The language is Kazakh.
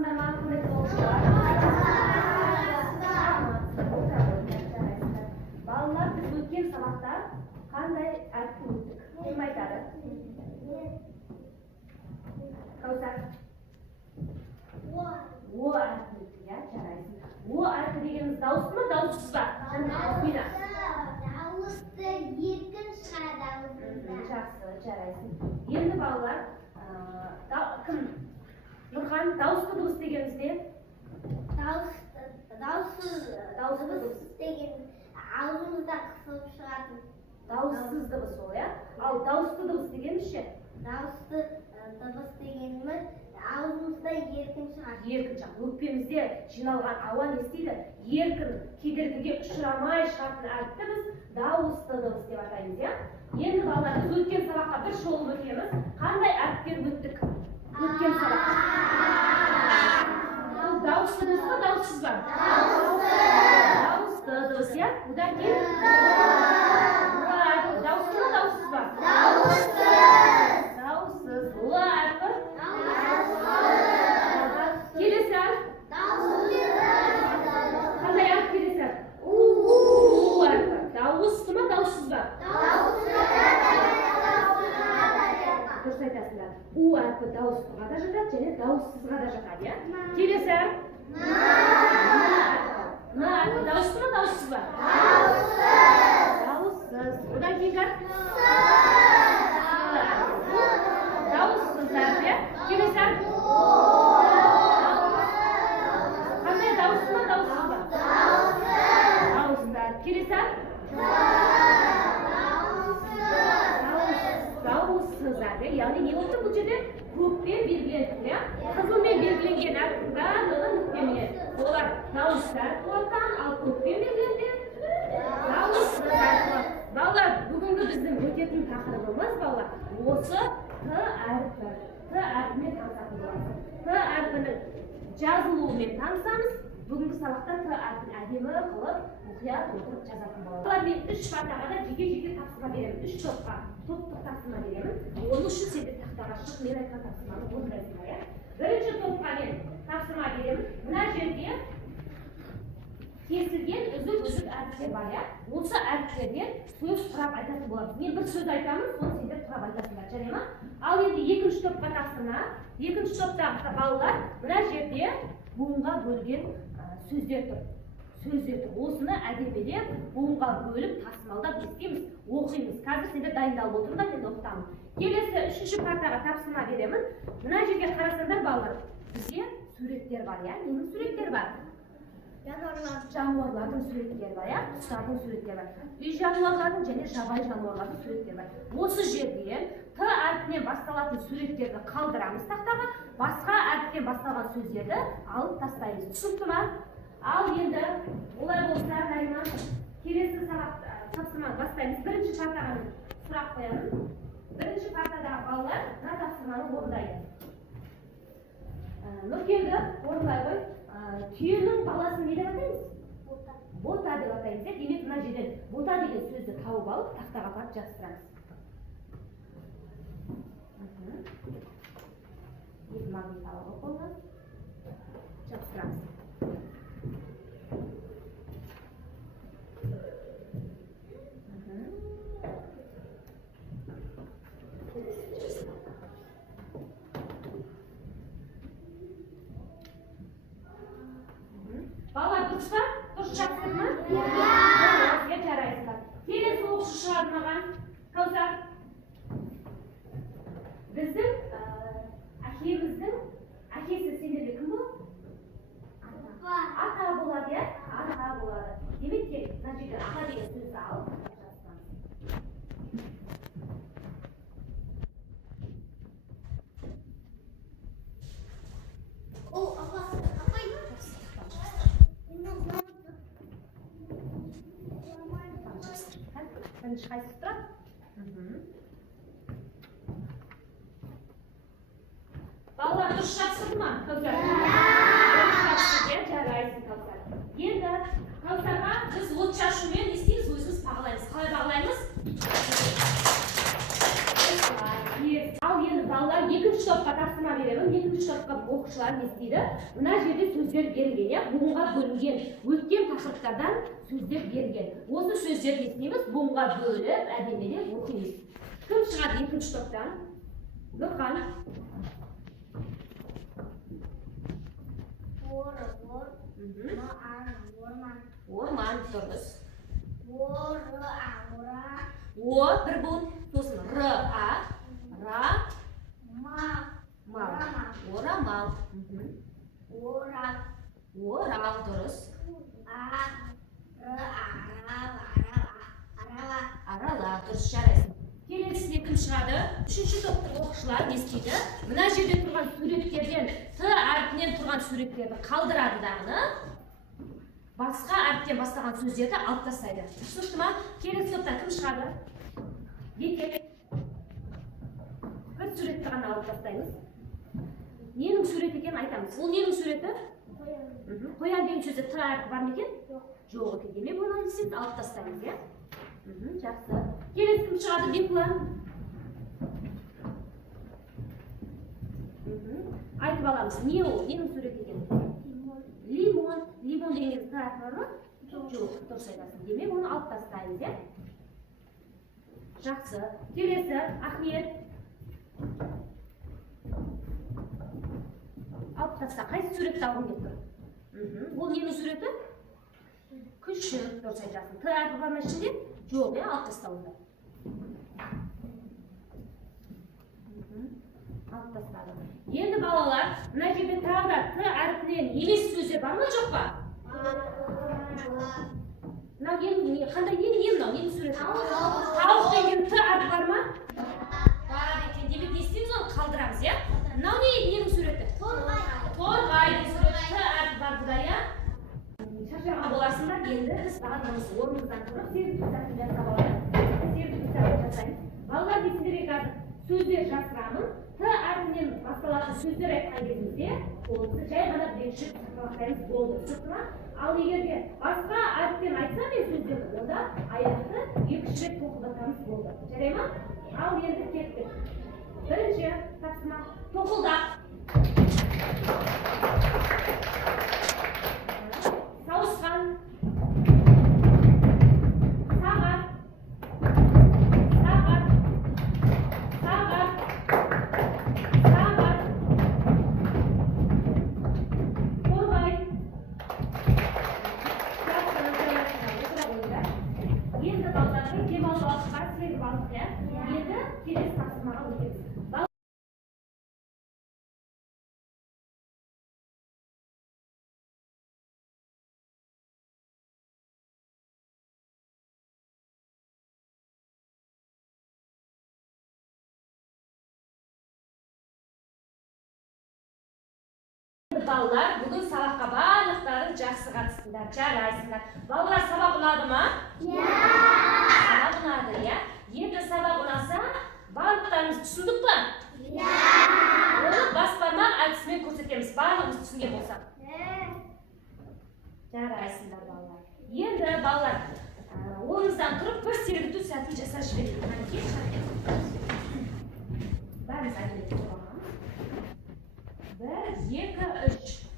саламатсыңдар ма? Құрметті оқушылар. Балалар, біз өткен сабақта қандай әріпті өттік? Кім айтады? Каусар. О әріпті өттік, иә, жарайсың. О әріпті дегеніміз дауысты ма, дауыссыз ба? Мина. Дауысты еркін шығады. Жақсы, жарайсың. Енді балалар, кім? Нұрхан, дауысты дыбыс дегеніміз не? Дауыссыз дыбыс деген аузымызда қысылып шығатын. Дауыссыз дыбыс ол, иә? Ал дауысты дыбыс дегеніміз ше? Дауысты дыбыс дегеніміз аузымызда еркін шығады. Еркін шығады. Өкпемізде жиналған ауа не істейді? Еркін, кедергіге ұшырамай шығатын әріпті біз дауысты дыбыс деп атаймыз, иә? Енді балалар, біз өткен сабаққа бір шолып өтеміз. Қандай әріптер өттік? Өткен сабаққа. Дауысты дыбыс па, дауыссыз ба? Дауысты дыбыс, иә? Одан кейін? Дауысты ма, дауыссыз ба? Дауыссыз. Л әрпі? Келесі әріп? Қандай әріп келесі әріп? У әрпі. Дауысты ма, дауыссыз ба? Дұрыс айтасыңдар. У әрпі дауыстыға да жатады, және дауыссызға да жатады, иә? Келесі әріп? Н әрпі дауысты ма, дауыссыз ба? Дауыссыз. Одан кейін әріп? Дауыссыз әріп, иә? Келесі әріп? Қандай дауысты ма, дауыссыз ба? Дауысты әріп. Келесі әріп? Дауыссыз әріп, яғни не болды бұл жерде? Көкпен белгіленді, иә? Қызылмен белгіленген әріптің барлығы нүктемен. Олар дауысты әріп болған, ал көкпен белгіленді дауыссыз әріп болады. Балалар, бүгінгі біздің өтетін тақырыбымыз, балалар, осы Т әріпі. Т әріпімен танысатын боламыз. Т әріпінің жазылуымен танысамыз. Бүгінгі сабақта Т әріпін әдемі қылып, мұқият отырып жазатын боламыз. Балалар, мен 3 партаға да жеке-жеке тапсырма беремін. 3 топқа топтық тапсырма беремін. Оның үшін сендер тақтаға шығып, мен айтқан тапсырманы орындайсыңдар, иә? Бірінші топқа мен тапсырма беремін. Мына жерде кесілген үзік әріптер бар, иә? Осы әріптерден сөз құрап айтатын боламыз. Мен бір сөз айтамын, соны сендер құрап айтасыңдар, жарай ма? Ал енді екінші топқа тапсырма. Екінші топтағы балалар мына жерде буынға бөлген сөздер тұр. Осыны әдебиелеп, буынға бөліп, тасымалдап естиміз, оқимыз. Қазір сендер дайындалып отырыңдар, мен оқытамын. Келесі үшінші партаға тапсырма беремін. Мына жерге қарасаңдар балалар, бізде суреттер бар, иә? Ненің суреттері бар? Жануарлардың суреттері бар, иә? Құстардың суреттері бар. Үй жануарлардың және жабайы жануарлардың суреттері бар. Осы жерден Т әріпінен басталатын суреттерді қалдырамыз тақтаға, басқа әріптен басталған сөздерді алып тастаймыз. Түсінікті ма? Ал енді олай болса, Нариман, келесі сабақ тапсырманы бастаймыз. Бірінші партаға сұрақ қоямын. Бірінші партадағы балалар мына тапсырманы орындайды. Нұркелді орындай ғой. Түйенің баласын не деп атаймыз? Бота деп атаймыз. Демек мына жерден бота деген сөзді тауып алып, тақтаға апарып жазыстырамыз. Екі магниталығы қолдан жазыстырамыз. Балалар, дұрыс па? Дұрыс жаттық ма? Иә, жарайсыздар. Келесі оқушы шығарды маған. Каусар. Біздің әкеміздің әкесі сендерге кім болады? Ата болады, иә? Ата болады. Демек, мына жерде ата деген сөзді алып жазсаңыз. Бірінші қайсысы тұрады? Балалар, дұрыс жаттық ма? Каусар? Дұрыс жаттық, жарайсың, Каусар. Енді Каусарға біз от шашумен не істейміз? Өзіміз бағалаймыз. Қалай бағалаймыз? Ал енді балалар екінші топқа тапсырма беремін. Екінші топқа оқушылар не істейді? Мына жерде сөздер берілген, иә, буынға бөлінген, өткен тақырыптардан сөздер берілген. Осы сөздерді не істейміз? Буынға бөліп, әдемелеп оқимыз. Кім шығады екінші топтан? Нұрхан. Орман, дұрыс. О, бір буын, сосын ра, мал. Орамал. Орал, дұрыс. Арала, дұрыс, жарайсың. Келесіне кім шығады? Үшінші топтың оқушылар не істейді? Мына жерде тұрған суреттерден Т әрпінен тұрған суреттерді қалдырады дағыны. Басқа әріптен бастаған сөздерді алып тастайды. Түсінікті ма? Келесі топтан кім шығады? Бекет. Бір суретті ғана алып тастаймыз. Ненің суреті екенін айтамыз. Ол ненің суреті? Қоян деген сөзде Т әрпі бар ма екен? Жоқ екен. Демек оны сіз алып тастаймыз, иә? Жақсы. Келесі кім шығады? Бекулан. Айтып аламыз. Не ол? Ненің суреті екен? Лимон. Лимон деген Т әрпі бар ма? Жоқ, дұрыс айтасың. Демек оны алып тастаймыз, иә? Жақсы. Келесі Ахмет. Алып таста. Қайсы суретті алғым келіп тұр? Ол ненің суреті? Күшік, дұрыс айтасың. Т әрпі бар ма ішінде? Жоқ, иә, алып таста онда. Алып тастады. Енді балалар, мына жерде тағы да Т әрпінен емес сөздер бар ма, жоқ па? Мынау қандай не мынау? Ненің суреті? Тауық деген Т әрпі бар ма? Бар екен. Демек не істейміз, оны қалдырамыз, иә? Мынау ненің суреті? Торғай деген суреті Т әрпі бар бұда, иә? Шаршаған боласыңдар, енді біз барлығымыз орнымыздан тұрып, сертификатын жасап алайық. Сертификатын жасаймыз. Балалар дейсіздерге қазір сөздер жасырамын. Т әрпінен басталатын сөздер айтқан кезімізде, оларды жай ғана бірінші сақталақтаймыз болды. Түсінікті ма? Ал егер де басқа әріптен айтса мен сөздерді, онда аяқты екінші рет тоқылдатамыз болды. Жарай ма? Ал енді кеттік. Бірінші тапсырма тоқылдақ. Сауысқан. Сағат. Сағат. Сағат. Сағат. Торғай. Енді балалардың демалу уақытқа сергіп алдық, иә? Енді келесі тапсырмаға өтеміз. Балалар, бүгін сабаққа барлықтары жақсы қатыстыңдар, жарайсыңдар. Балалар, сабақ ұнады ма? Иә! Сабақ ұнады, иә? Енді сабақ ұнаса, барлықтарымыз түсіндік па? Иә! Оны бас бармақ әдісімен көрсетеміз, барлығымыз түсінген болсақ. Жарайсыңдар, балалар. Енді, балалар, орныңыздан тұрып, бір сергіту сәтін жасап жіберейік. Бәріміз әдемелеп тұрғанымыз. 1, 2, 3.